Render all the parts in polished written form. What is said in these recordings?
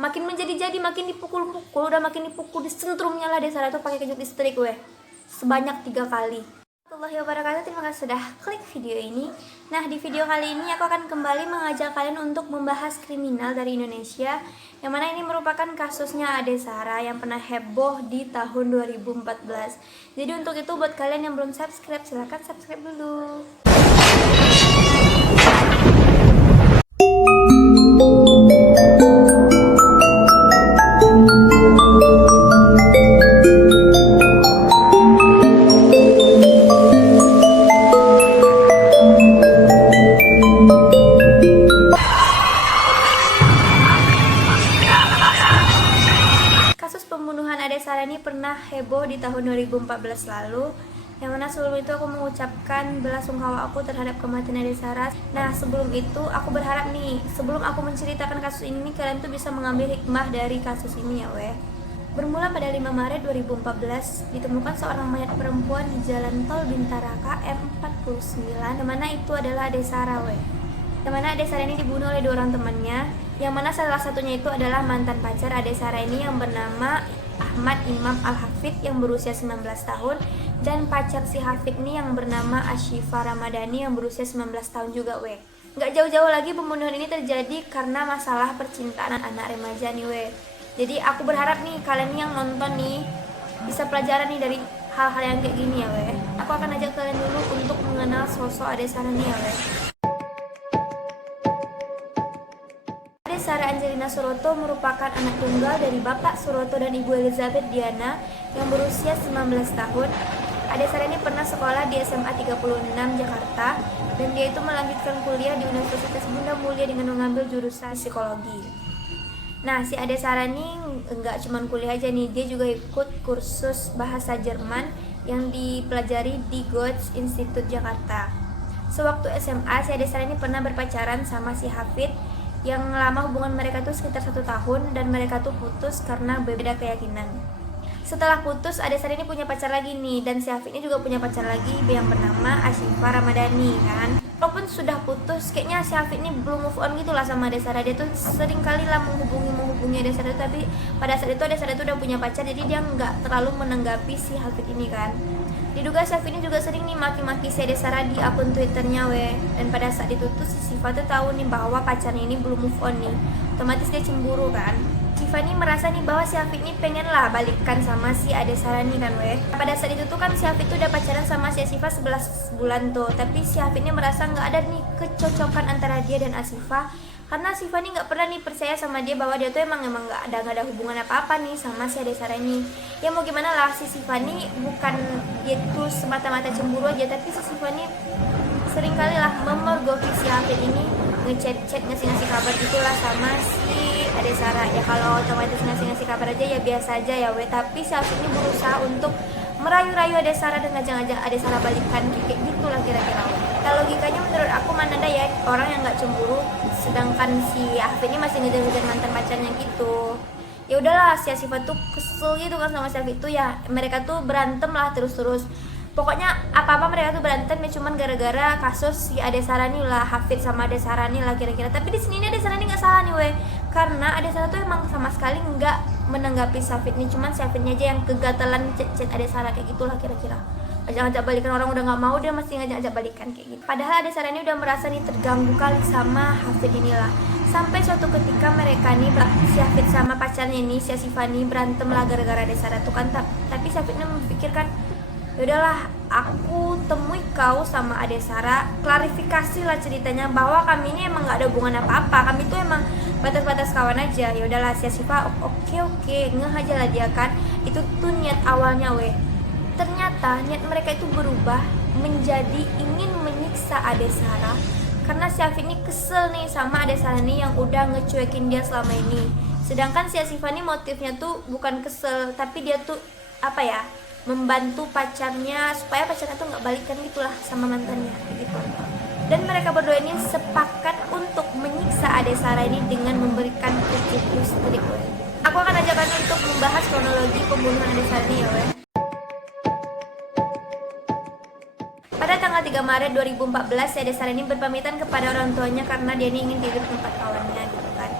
makin menjadi-jadi, makin dipukul-pukul, udah makin dipukul, disentrumnya lah Desara tuh pakai kejuk listrik sebanyak 3 kali. Warahmatullahi wabarakatuh. Terima kasih sudah klik video ini. Nah, di video kali ini aku akan kembali mengajak kalian untuk membahas kriminal dari Indonesia, yang mana ini merupakan kasusnya Ade Sarah yang pernah heboh di tahun 2014. Jadi untuk itu buat kalian yang belum subscribe, silahkan subscribe dulu. Pembunuhan Ade Sarah ini pernah heboh di tahun 2014 lalu, yang mana sebelum itu aku mengucapkan belasungkawa aku terhadap kematian Ade Sarah. Nah, sebelum itu aku berharap nih, sebelum aku menceritakan kasus ini, kalian tuh bisa mengambil hikmah dari kasus ini ya Bermula pada 5 Maret 2014 ditemukan seorang mayat perempuan di Jalan Tol Bintara KM49, yang mana itu adalah Ade Sarah Yang mana Ade Sarah ini dibunuh oleh 2 orang temannya, yang mana salah satunya itu adalah mantan pacar Ade Sarah ini yang bernama Ahmad Imam Al-Hafid yang berusia 19 tahun, dan pacar si Hafid ini yang bernama Ashifa Ramadhani yang berusia 19 tahun juga Nggak jauh-jauh lagi pembunuhan ini terjadi karena masalah percintaan anak remaja nih Jadi aku berharap nih kalian yang nonton nih bisa pelajaran nih dari hal-hal yang kayak gini ya Aku akan ajak kalian dulu untuk mengenal sosok Ade Sarah nih ya Sarah Angelina Suroto merupakan anak tunggal dari Bapak Suroto dan Ibu Elizabeth Diana yang berusia 19 tahun. Ade Sarah ini pernah sekolah di SMA 36 Jakarta, dan dia itu melanjutkan kuliah di Universitas Bunda Mulia dengan mengambil jurusan psikologi. Nah, si Ade Sarah ini enggak cuma kuliah aja nih, dia juga ikut kursus bahasa Jerman yang dipelajari di Goethe Institute Jakarta. Sewaktu SMA, si Ade Sarah ini pernah berpacaran sama si Hafid, yang lama hubungan mereka tuh sekitar 1 tahun, dan mereka tuh putus karena berbeda keyakinan. Setelah putus, Ade Sarah ini punya pacar lagi nih, dan si Hafid ini juga punya pacar lagi yang bernama Ashifa Ramadhani kan. Walaupun sudah putus, kayaknya si Hafid ini belum move on gitu lah sama Ade Sarah. Dia tuh sering kali lah menghubungi Ade Sarah, tapi pada saat itu Ade Sarah itu udah punya pacar, jadi dia nggak terlalu menanggapi si Hafid ini kan. Diduga si Hafid ini juga sering nih maki-maki si Ade Sarah di akun Twitternya dan pada saat itu tuh si Siva tuh tahu nih bahwa pacarnya ini belum move on nih, otomatis dia cemburu kan. Siva nih merasa nih bahwa si Hafid ini pengen lah balikan sama si Ade Sarah nih kan Pada saat itu tuh kan si Hafid tuh udah pacaran sama si Asifa 11 bulan tuh, tapi si Hafid ini merasa nggak ada nih kecocokan antara dia dan Asifa, karena Siva nih nggak pernah nih percaya sama dia bahwa dia tuh emang nggak ada hubungan apa-apa nih sama si Ade Sarah ini. Ya mau gimana lah, si Siva nih bukan dia tuh semata-mata cemburu aja, tapi si Siva nih sering kali lah memergoki si Hafid ini, ngechat ngasih kabar gitulah sama si Ade Sarah. Ya kalau otomatis ngasih kabar aja ya biasa aja ya tapi si Hafid ini berusaha untuk merayu-rayu Ade Sarah dan ngajak-ngajak Ade Sarah balikan kayak gitulah kira-kira. Nah, logikanya menurut aku mana ada ya orang yang nggak cemburu, sedangkan si Hafid ini masih ngejar-ngejar mantan pacarnya gitu. Ya udahlah, si Asifa tuh kesel gitu kan sama si Hafid tuh, ya mereka tuh berantem lah terus-terus. Pokoknya apa-apa mereka tuh berantem ya cuman gara-gara kasus si Ade Sarah nih lah, Hafid sama Ade Sarah nih lah kira-kira. Tapi di sini Ade Sarah nih nggak salah nih karena Ade Sarah tuh emang sama sekali nggak menanggapi si Hafid nih, cuman si Hafidnya aja yang kegatalan chat Ade Sarah kayak gitulah kira-kira. Ngajak balikan, orang udah nggak mau dia masih ngajak balikan kayak gitu. Padahal Ade Sarah ini udah merasa nih terganggu kali sama Hafid inilah. Sampai suatu ketika mereka nih, si Hafid sama pacarnya ini, si Asifa nih berantem lah gara-gara Ade Sarah tuh kan. Tapi si Hafid ini memikirkan, yaudahlah aku temui kau sama Ade Sarah, klarifikasi lah ceritanya bahwa kami ini emang nggak ada hubungan apa-apa, kami tuh emang batas-batas kawan aja. Ya udahlah, si Asifa oke ngeh aja lah dia kan. Itu tuh niat awalnya Ternyata niat mereka itu berubah menjadi ingin menyiksa Ade Sarah, karena si Hafid ini kesel nih sama Ade Sarah nih yang udah ngecuekin dia selama ini. Sedangkan si Asifa nih motifnya tuh bukan kesel, tapi dia tuh membantu pacarnya supaya pacarnya tuh nggak balikan gitulah sama mantannya gitu. Dan mereka berdua ini sepakat untuk menyiksa Ade Sarah ini dengan memberikan kejuk listrik Aku akan ajak kalian untuk membahas kronologi pembunuhan Ade Sarah ini ya Pada tanggal 3 Maret 2014, Ade Sarah ini berpamitan kepada orang tuanya karena dia ini ingin tidur di tempat kawannya gitu kan.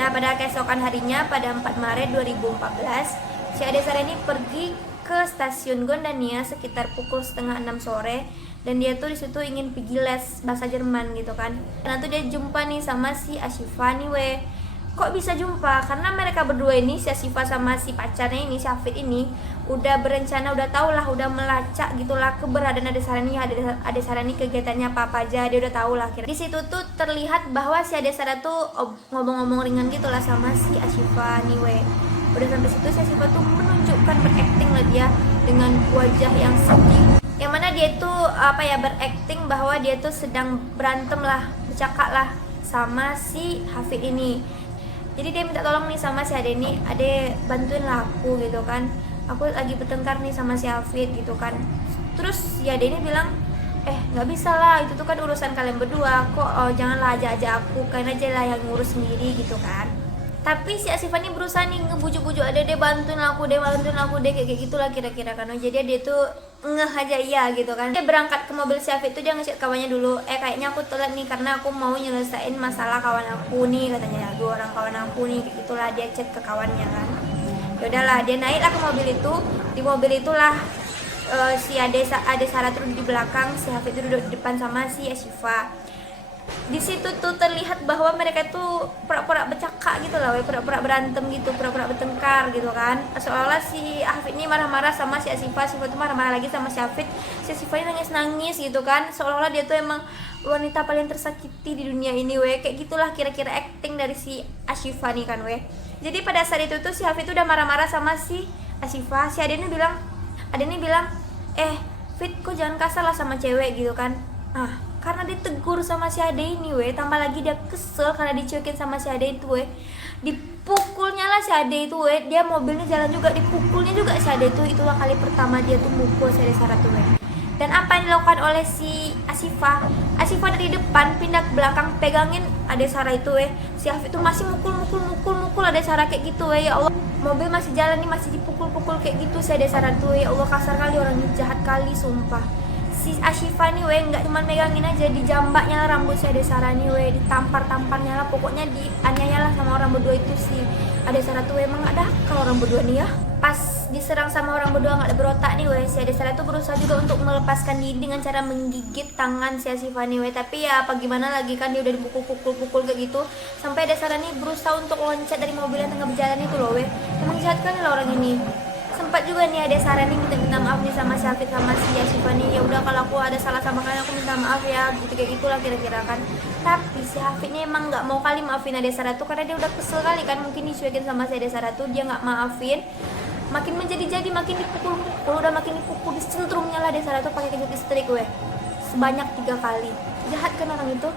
Nah, pada keesokan harinya pada 4 Maret 2014, si Ade Sarah ini pergi ke stasiun Gondania sekitar pukul setengah 6 sore, dan dia tuh disitu ingin pergi les bahasa Jerman gitu kan. Nah tuh dia jumpa nih sama si Ashifa nih weh. Kok bisa jumpa? Karena mereka berdua ini, si Ashifa sama si pacarnya ini, si Hafid ini, udah berencana, udah tau lah, udah melacak gitulah keberadaan Ade Sarah ini. Ade Sarah ini kegiatannya apa aja, dia udah tahu lah. Di situ tuh terlihat bahwa si Ade Sarah tuh ngomong-ngomong ringan gitulah sama si Ashifa nih weh. Udah sampai situ si Ashifa tuh menunjukkan berakting lah dia dengan wajah yang sedih, yang mana dia tuh berakting bahwa dia tuh sedang berantem lah, bercakap lah sama si Hafid ini. Jadi dia minta tolong nih sama si Ade ini, Ade bantuin lah aku gitu kan, aku lagi bertengkar nih sama si Hafid gitu kan. Terus si Ade ini bilang, nggak bisa lah, itu tuh kan urusan kalian berdua, kok janganlah ajak aku, kalian aja lah yang ngurus sendiri gitu kan. Tapi si Ashifa ini berusaha nih ngebujuk-bujuk Ade, bantuin aku deh, kayak gitulah kira-kira kan. Jadi dia tuh ngeh aja iya gitu kan. Dia berangkat ke mobil si Hafid tuh, dia ngechat kawannya dulu, kayaknya aku telat nih karena aku mau nyelesain masalah kawan aku nih, katanya 2 orang kawan aku nih, kayak gitulah dia chat ke kawannya kan. Ya udahlah, dia naiklah ke mobil itu. Di mobil itulah si Ade Sarah tuh di belakang, si Hafid tuh duduk di depan sama si Ashifa. Di situ tuh terlihat bahwa mereka tuh pura-pura bercakap gitu lah, pura-pura berantem gitu, pura-pura bertengkar gitu kan. Seolah si Hafid ini marah-marah sama si Ashifa tuh marah-marah lagi sama si Hafid. Si Ashifa ini nangis-nangis gitu kan, seolah-olah dia tuh emang wanita paling tersakiti di dunia ini weh. Kayak gitulah kira-kira acting dari si Ashifa nih kan weh. Jadi pada saat itu tuh si Hafid tuh udah marah-marah sama si Ashifa. Si Ade ini bilang, Fit, kok jangan kasar lah sama cewek gitu kan. Karena ditegur sama si Ade ini weh, tambah lagi dia kesel karena dicuekin sama si Ade itu weh. Dipukulnya lah si Ade itu weh, dia mobilnya jalan juga, dipukulnya juga si Ade itu. Itulah kali pertama dia tuh mukul si Ade Sarah tuh weh. Dan apa yang dilakukan oleh si Ashifa dari depan pindah ke belakang pegangin Ade Sarah itu weh. Si Hafid tuh masih mukul Ade Sarah kayak gitu weh. Ya Allah, mobil masih jalan nih, masih dipukul kayak gitu si Ade Sarah tuh. Ya Allah, kasar kali orangnya, jahat kali sumpah. Si Ashifa nih weh nggak cuma megangin aja, dijambaknya lah rambut si Ade Sarah nih weh, ditampar-tamparnya lah, pokoknya dianiaya lah sama orang berdua itu. Si Ade Sarah tuh emang nggak ada kalau orang berdua nih ya. Pas diserang sama orang berdua nggak ada berotak nih weh, si Ade Sarah tuh berusaha juga untuk melepaskan diri dengan cara menggigit tangan si Ashifa nih weh. Tapi ya apa gimana lagi kan, dia udah dipukul kayak gitu, sampai Ade Sarah nih berusaha untuk loncat dari mobil yang tengah berjalan itu loh weh. Emang jahat kan lah orang ini. Sempat juga nih Ade Sarah nih minta maaf nih sama si Hafid sama si Ashifa nih. Ya udah, kalau aku ada salah sama kalian aku minta maaf ya, gitu kayak gitulah kira-kira kan. Tapi si Hafidnya emang nggak mau kali maafin Ade Sarah tuh, karena dia udah kesel kali kan, mungkin dicuekin sama si Ade Sarah tuh, dia nggak maafin. Makin menjadi-jadi, makin dipukul, udah makin dipukul, dicentrumnya lah Ade Sarah tuh pakai kejut listrik weh, sebanyak 3 kali. Jahat kan orang itu.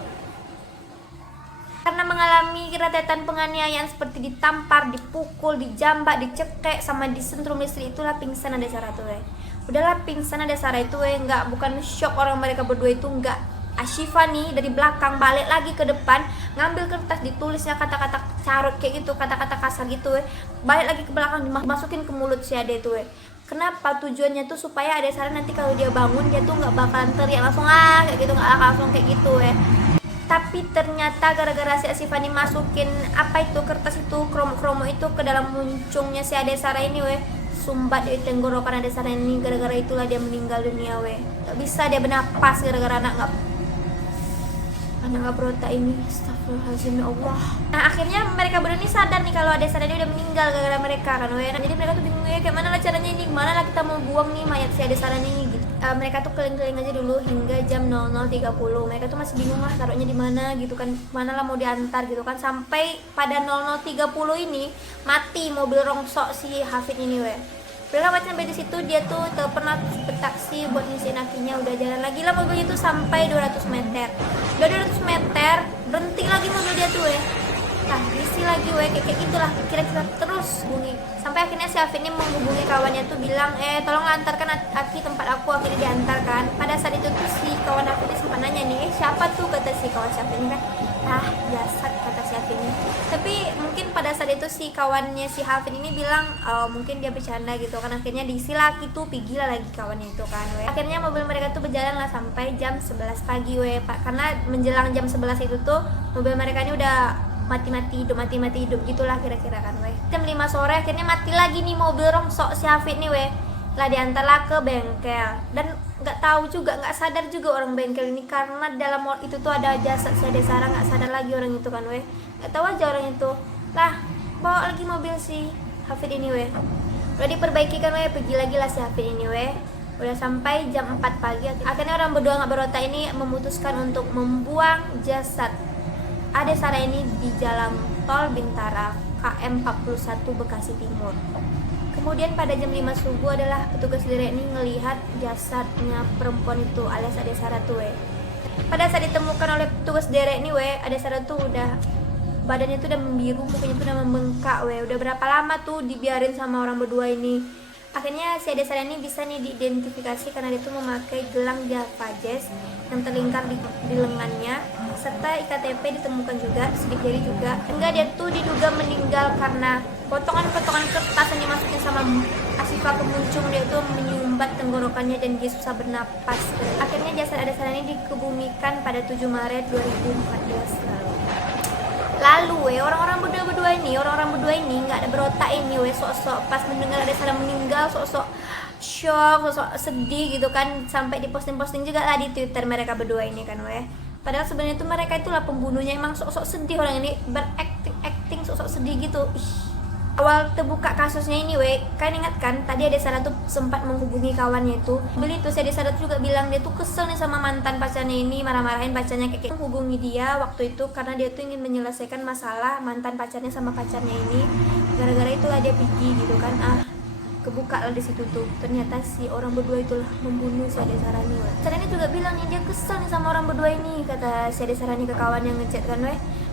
Karena mengalami rentetan penganiayaan seperti ditampar, dipukul, dijambak, dicekek, sama disentrum listrik, itulah pingsan Ade Sarah tuh weh. Udahlah pingsan Ade Sarah itu weh, bukan shock orang mereka berdua itu, enggak. Ashifa nih dari belakang balik lagi ke depan, ngambil kertas ditulisnya kata-kata carut kayak gitu, kata-kata kasar gitu weh. Balik lagi ke belakang, dimasukin ke mulut si Ade tuh weh. Kenapa? Tujuannya tuh supaya Ade Sarah nanti kalau dia bangun, dia tuh nggak bakalan teriak langsung kayak gitu, nggak langsung kayak gitu weh. Tapi ternyata gara-gara si Ashifa nih masukin kertas itu, kromo itu ke dalam muncungnya si Ade Sarah ini weh, sumbat di tenggorokan Ade Sarah ini. Gara-gara itulah dia meninggal dunia weh. Gak bisa dia bernapas gara-gara anak nggak berotak ini. Astagfirullahaladzim, ya Allah. Nah akhirnya mereka berdua ini sadar nih kalau Ade Sarah ini udah meninggal gara-gara mereka kan weh. Nah, jadi mereka tuh bingung ya, kayak mana lah caranya ini, gimana lah kita mau buang nih mayat si Ade Sarah ini gitu. Mereka tuh keliling-keliling aja dulu hingga jam 00.30. Mereka tuh masih bingung lah taruhnya di mana gitu kan, mana lah mau diantar gitu kan. Sampai pada 00.30 ini mati mobil rongsok si Hafid ini weh. Udah macam sampai di situ dia tuh pernah taksi buat ngisiin akinya, udah jalan lagi lah mobil itu sampai 200 meter. Udah 200 meter berhenti lagi mobil dia tuh weh. Nah isi lagi weh, kayak gitulah kira-kira terus bunyi. Sampai akhirnya si Hafid ini menghubungi kawannya tuh bilang, tolong antarkan Aki tempat aku. Akhirnya diantarkan. Pada saat itu tuh si kawan Hafid ini sempat nanya nih, siapa tuh, kata si kawan si Hafid ini kan. Jasad, kata si Hafid ini. Tapi mungkin pada saat itu si kawannya si Hafid ini bilang, mungkin dia bercanda gitu kan. Akhirnya diisi lagi tuh, pergi lah lagi kawannya itu kan weh. Akhirnya mobil mereka tuh berjalan lah sampai jam 11 pagi weh Pak. Karena menjelang jam 11 itu tuh mobil mereka ini udah mati-mati hidup gitulah kira-kira kan weh. Jam 5 sore akhirnya mati lagi nih mobil rongsok si Hafid nih weh. Lah diantarlah ke bengkel, dan nggak tahu juga, nggak sadar juga orang bengkel ini, karena dalam itu tuh ada jasad si Ade Sarah, nggak sadar lagi orang itu kan weh, nggak tahu aja orang itu. Lah bawa lagi mobil si Hafid ini weh, udah diperbaiki kan weh, pergi lagi lah si Hafid ini weh. Udah sampai jam 4 pagi, akhirnya orang berdua nggak berotak ini memutuskan untuk membuang jasad Ade Sarah ini di jalan tol Bintara KM 41 Bekasi Timur. Kemudian pada jam 5 subuh adalah petugas derek ini ngelihat jasadnya perempuan itu alias Ade Sarah tuh weh. Pada saat ditemukan oleh petugas derek ini weh, Ade Sarah tuh udah badannya tuh udah membiru, mukanya tuh udah membengkak weh. Udah berapa lama tuh dibiarin sama orang berdua ini. Akhirnya si Ade Sarah ini bisa nih diidentifikasi karena dia tuh memakai gelang Java Jazz yang terlingkar di lengannya, serta iktp ditemukan juga, sidik jari juga. Enggak, dia tuh diduga meninggal karena potongan-potongan kertas yang dimasukin sama Asifah ke muncung, dia tuh menyumbat tenggorokannya dan dia susah bernapas. Akhirnya jasad Ade Sarah ini dikebumikan pada 7 Maret 2014 lalu orang-orang berdua ini nggak ada berotak ini sok-sok pas mendengar Ade Sarah meninggal, sok-sok shock, sok-sok sedih gitu kan, sampai diposting juga lah di Twitter mereka berdua ini kan padahal sebenarnya itu mereka itulah pembunuhnya, emang sok-sok sedih orang ini, berakting sok-sok sedih gitu. Awal terbuka kasusnya ini kan ingat kan tadi Ade Sarah tuh sempat menghubungi kawannya itu. Beli tuh si Ade Sarah juga bilang dia tuh kesel nih sama mantan pacarnya ini, marah-marahin pacarnya kayak menghubungi dia waktu itu karena dia tuh ingin menyelesaikan masalah mantan pacarnya sama pacarnya ini. Gara-gara itulah dia pergi gitu kan. Kebuka lah di situ tuh. Ternyata si orang berdua itulah membunuh si Ade Sarah ini. Sarah ini juga bilang nih dia kesel nih sama orang berdua ini, kata si Ade Sarah ini ke kawan yang ngechat kan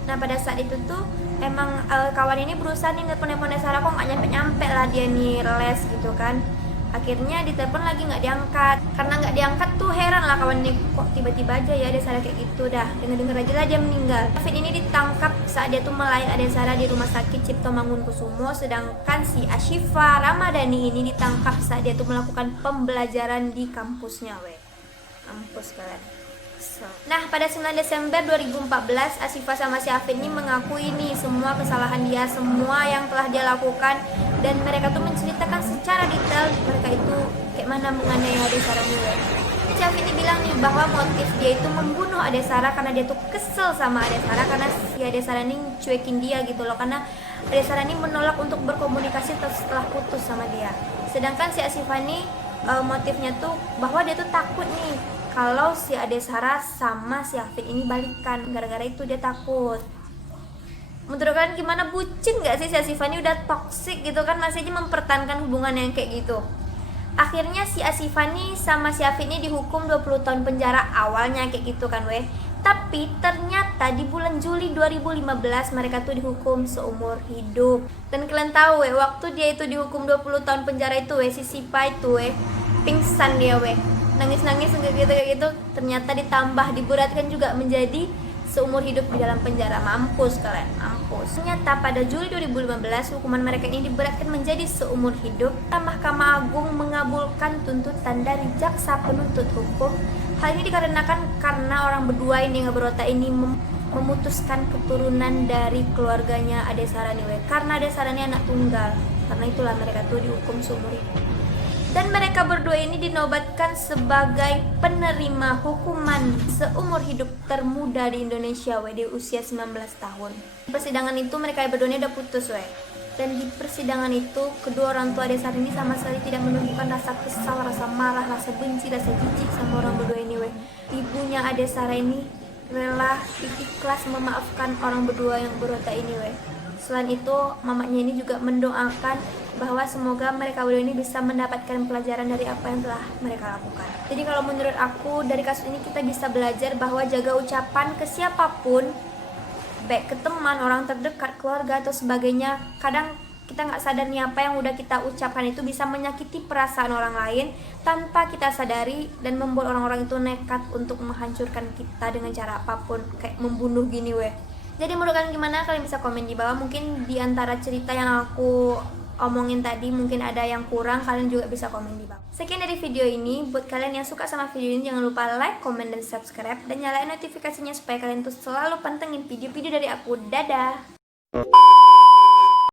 Nah pada saat itu tuh emang kawan ini berusaha nih nelpon Ade Sarah, kok nggak nyampe lah dia nih les gitu kan. Akhirnya ditelepon lagi nggak diangkat. Karena nggak diangkat tuh heran lah kawan ini, kok tiba-tiba aja ya Ade Sarah kayak gitu. Dah denger aja lah dia meninggal. Hafid ini ditangkap saat dia tuh melayani Ade Sarah di rumah sakit Cipto Mangunkusumo. Sedangkan si Ashifa Ramadhani ini ditangkap saat dia tuh melakukan pembelajaran di kampusnya kampus kalian. Nah pada 9 Desember 2014 Asifah sama si Hafid ini mengakui nih semua kesalahan dia, semua yang telah dia lakukan, dan mereka tuh menceritakan secara detail mereka itu kayak mana menganiaya Ade Sarah ini Si Hafid ini bilang nih bahwa motif dia itu membunuh Ade Sarah karena dia tuh kesel sama Ade Sarah karena si Ade Sarah ini cuekin dia gitu loh, karena Ade Sarah ini menolak untuk berkomunikasi setelah putus sama dia. Sedangkan si Asifah ini motifnya tuh bahwa dia tuh takut nih kalau si Ade Sarah sama si Hafid ini balikan, gara-gara itu dia takut. Menurut kalian gimana, bucin gak sih si Asifah ini? Udah toksik gitu kan, masih aja mempertahankan hubungan yang kayak gitu. Akhirnya si Asifah ini sama si Hafid ini dihukum 20 tahun penjara awalnya kayak gitu kan tapi ternyata di bulan Juli 2015 mereka tuh dihukum seumur hidup. Dan kalian tahu waktu dia itu dihukum 20 tahun penjara itu si Sipa itu pingsan dia nangis-nangis kayak gitu, ternyata ditambah diberatkan juga menjadi seumur hidup di dalam penjara. Mampus kalian, mampus. Ternyata pada Juli 2015 hukuman mereka ini diberatkan menjadi seumur hidup. Mahkamah Agung mengabulkan tuntutan dari jaksa penuntut hukum. Hal ini dikarenakan karena orang berdua ini yang berotak ini memutuskan keturunan dari keluarganya Ade Sarah nih karena Ade Sarah ini anak tunggal. Karena itulah mereka tuh dihukum seumur hidup. Dan mereka berdua ini dinobatkan sebagai penerima hukuman seumur hidup termuda di Indonesia di usia 19 tahun. Di persidangan itu mereka berdua ini udah putus Dan di persidangan itu kedua orang tua Ade Sarah ini sama sekali tidak menunjukkan rasa kesal, rasa marah, rasa benci, rasa jijik sama orang berdua ini Ibunya Ade Sarah ini rela ikhlas memaafkan orang berdua yang berotak ini Selain itu mamanya ini juga mendoakan bahwa semoga mereka berdua ini bisa mendapatkan pelajaran dari apa yang telah mereka lakukan. Jadi kalau menurut aku dari kasus ini kita bisa belajar bahwa jaga ucapan ke siapapun, baik ke teman, orang terdekat, keluarga atau sebagainya. Kadang kita nggak sadar nih apa yang udah kita ucapkan itu bisa menyakiti perasaan orang lain tanpa kita sadari dan membuat orang-orang itu nekat untuk menghancurkan kita dengan cara apapun, kayak membunuh gini Jadi menurut kalian gimana? Kalian bisa komen di bawah. Mungkin di antara cerita yang aku omongin tadi mungkin ada yang kurang, kalian juga bisa komen di bawah. Sekian dari video ini. Buat kalian yang suka sama video ini, jangan lupa like, comment, dan subscribe, dan nyalain notifikasinya supaya kalian tuh selalu pantengin video-video dari aku. Dadah!